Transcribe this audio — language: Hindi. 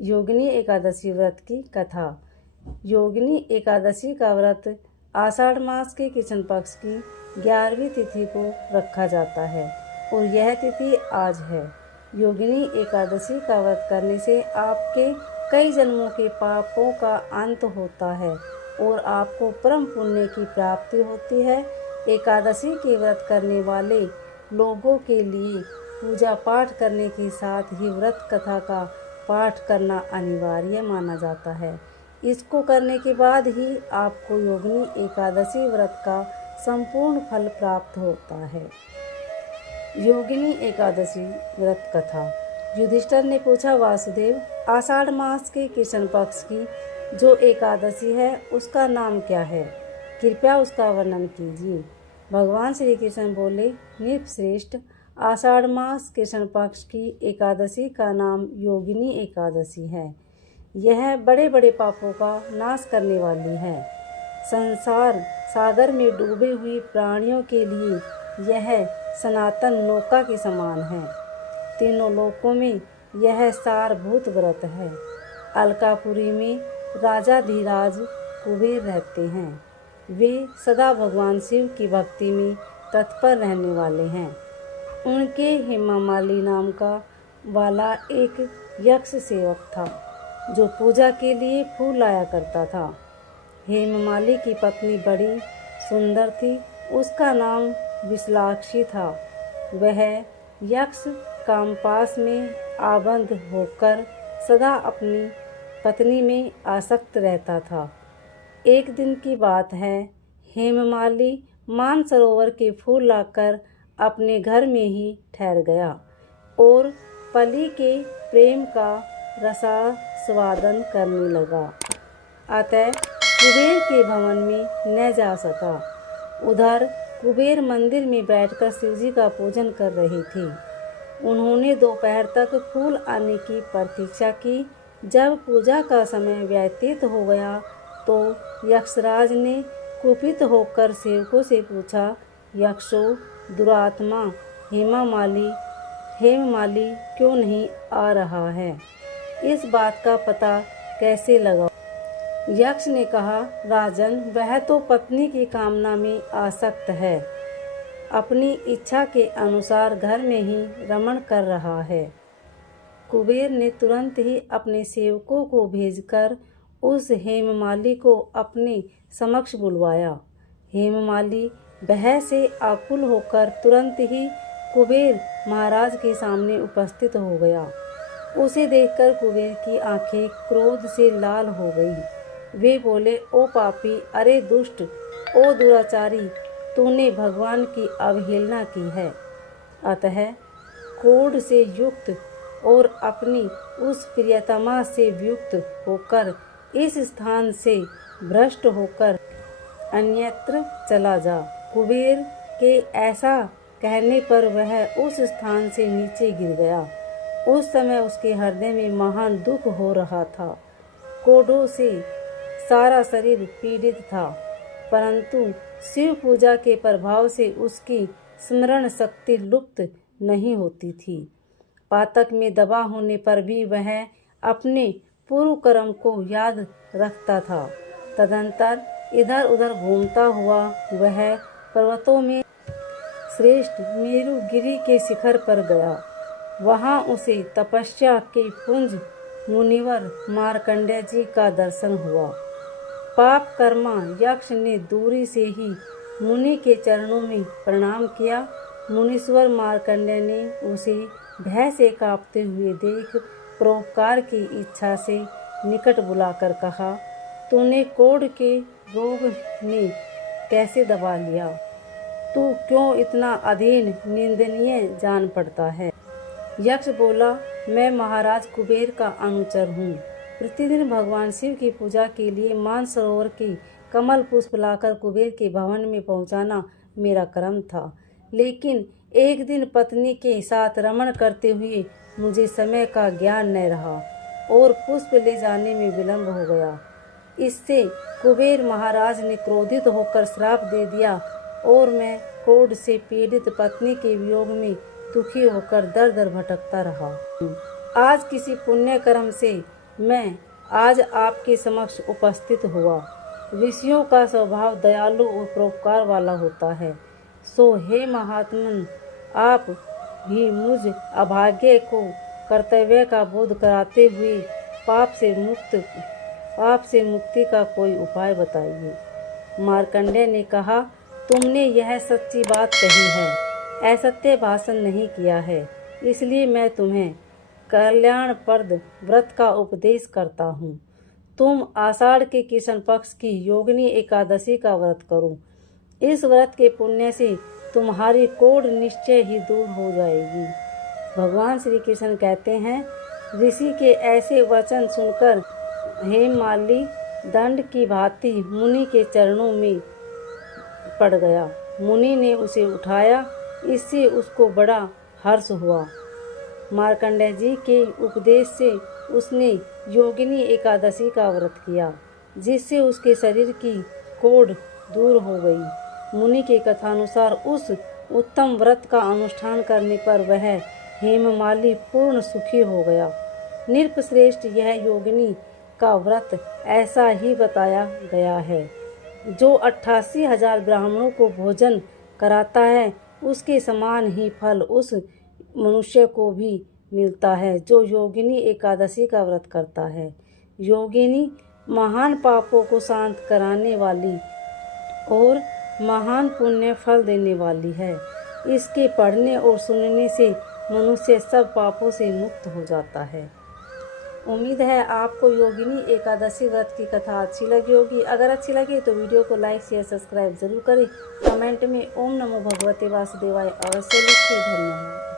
योगिनी एकादशी व्रत की कथा। योगिनी एकादशी का व्रत आषाढ़ मास के कृष्ण पक्ष की 11वीं तिथि को रखा जाता है और यह तिथि आज है। योगिनी एकादशी का व्रत करने से आपके कई जन्मों के पापों का अंत होता है और आपको परम पुण्य की प्राप्ति होती है। एकादशी के व्रत करने वाले लोगों के लिए पूजा पाठ करने के साथ ही व्रत कथा का पाठ करना अनिवार्य माना जाता है। इसको करने के बाद ही आपको योगिनी एकादशी व्रत का संपूर्ण फल प्राप्त होता है। योगिनी एकादशी व्रत कथा। युधिष्ठिर ने पूछा, वासुदेव, आषाढ़ मास के कृष्ण पक्ष की जो एकादशी है उसका नाम क्या है? कृपया उसका वर्णन कीजिए। भगवान श्री कृष्ण बोले, नृपश्रेष्ठ, आषाढ़ मास कृष्ण पक्ष की एकादशी का नाम योगिनी एकादशी है। यह बड़े बड़े पापों का नाश करने वाली है। संसार सागर में डूबे हुए प्राणियों के लिए यह सनातन नौका के समान है। तीनों लोकों में यह सारभूत व्रत है। अलकापुरी में राजा धीराज कुबेर रहते हैं। वे सदा भगवान शिव की भक्ति में तत्पर रहने वाले हैं। उनके हेमामाली नाम का वाला एक यक्ष सेवक था जो पूजा के लिए फूल लाया करता था। हेममाली की पत्नी बड़ी सुंदर थी। उसका नाम विशालाक्षी था। वह यक्ष कामपास में आबद्ध होकर सदा अपनी पत्नी में आसक्त रहता था। एक दिन की बात है, हेममाली मानसरोवर के फूल लाकर अपने घर में ही ठहर गया और पली के प्रेम का रसास्वादन करने लगा। अतः कुबेर के भवन में न जा सका। उधर कुबेर मंदिर में बैठकर शिवजी का पूजन कर रही थी। उन्होंने दोपहर तक फूल आने की प्रतीक्षा की। जब पूजा का समय व्यतीत हो गया तो यक्षराज ने कुपित होकर सेवकों से पूछा, यक्षो, दुरात्मा हेममाली क्यों नहीं आ रहा है? इस बात का पता कैसे लगाओ? यक्ष ने कहा, राजन, वह तो पत्नी की कामना में आसक्त है। अपनी इच्छा के अनुसार घर में ही रमण कर रहा है। कुबेर ने तुरंत ही अपने सेवकों को भेजकर उस हेममाली को अपने समक्ष बुलवाया। हेममाली भय से आकुल होकर तुरंत ही कुबेर महाराज के सामने उपस्थित हो गया। उसे देखकर कुबेर की आंखें क्रोध से लाल हो गई। वे बोले, ओ पापी, अरे दुष्ट, ओ दुराचारी, तूने भगवान की अवहेलना की है। अतः क्रोध से युक्त और अपनी उस प्रियतमा से युक्त होकर इस स्थान से भ्रष्ट होकर अन्यत्र चला जा। कुबेर के ऐसा कहने पर वह उस स्थान से नीचे गिर गया। उस समय उसके हृदय में महान दुख हो रहा था। कोढ़ों से सारा शरीर पीड़ित था, परंतु शिव पूजा के प्रभाव से उसकी स्मरण शक्ति लुप्त नहीं होती थी। पातक में दबा होने पर भी वह अपने पूर्व कर्म को याद रखता था। तदंतर इधर उधर घूमता हुआ वह पर्वतों में श्रेष्ठ मेरुगिरी के शिखर पर गया। वहां उसे तपस्या के पुंज मुनिवर मार्कंडेय जी का दर्शन हुआ। पाप कर्मा यक्ष ने दूरी से ही मुनि के चरणों में प्रणाम किया। मुनीश्वर मार्कंडेय ने उसे भय से कांपते हुए देख परोपकार की इच्छा से निकट बुलाकर कहा, तूने कोढ़ के रोग ने कैसे दबा लिया? तू क्यों इतना अधीन निंदनीय जान पड़ता है? यक्ष बोला, मैं महाराज कुबेर का अनुचर हूँ। प्रतिदिन भगवान शिव की पूजा के लिए मानसरोवर की कमल पुष्प लाकर कुबेर के भवन में पहुँचाना मेरा कर्म था। लेकिन एक दिन पत्नी के साथ रमण करते हुए मुझे समय का ज्ञान न रहा और पुष्प ले जाने में विलंब हो गया। इससे कुबेर महाराज ने क्रोधित होकर श्राप दे दिया और मैं क्रोध से पीड़ित पत्नी के वियोग में दुखी होकर दर दर भटकता रहा। आज किसी पुण्य कर्म से मैं आज आपके समक्ष उपस्थित हुआ। ऋषियों का स्वभाव दयालु और परोपकार वाला होता है। सो हे महात्मन, आप भी मुझ अभागे को कर्तव्य का बोध कराते हुए पाप से मुक्ति का कोई उपाय बताइए। मार्कंडेय ने कहा, तुमने यह सच्ची बात कही है, असत्य भाषण नहीं किया है, इसलिए मैं तुम्हें कल्याणप्रद व्रत का उपदेश करता हूँ। तुम आषाढ़ के कृष्ण पक्ष की योगिनी एकादशी का व्रत करो। इस व्रत के पुण्य से तुम्हारी कोढ़ निश्चय ही दूर हो जाएगी। भगवान श्री कृष्ण कहते हैं, ऋषि के ऐसे वचन सुनकर हेममाली दंड की भांति मुनि के चरणों में पड़ गया। मुनि ने उसे उठाया, इससे उसको बड़ा हर्ष हुआ। मार्कंडेय जी के उपदेश से उसने योगिनी एकादशी का व्रत किया, जिससे उसके शरीर की कोढ़ दूर हो गई। मुनि के कथानुसार उस उत्तम व्रत का अनुष्ठान करने पर वह हेममाली पूर्ण सुखी हो गया। नृपश्रेष्ठ, यह योगिनी का व्रत ऐसा ही बताया गया है। जो 88,000 ब्राह्मणों को भोजन कराता है, उसके समान ही फल उस मनुष्य को भी मिलता है जो योगिनी एकादशी का व्रत करता है। योगिनी महान पापों को शांत कराने वाली और महान पुण्य फल देने वाली है। इसके पढ़ने और सुनने से मनुष्य सब पापों से मुक्त हो जाता है। उम्मीद है आपको योगिनी एकादशी व्रत की कथा अच्छी लगी होगी। अगर अच्छी लगी तो वीडियो को लाइक शेयर सब्सक्राइब जरूर करें। कमेंट में ओम नमो भगवते वासुदेवाय अवश्य लिखिए। धन्यवाद।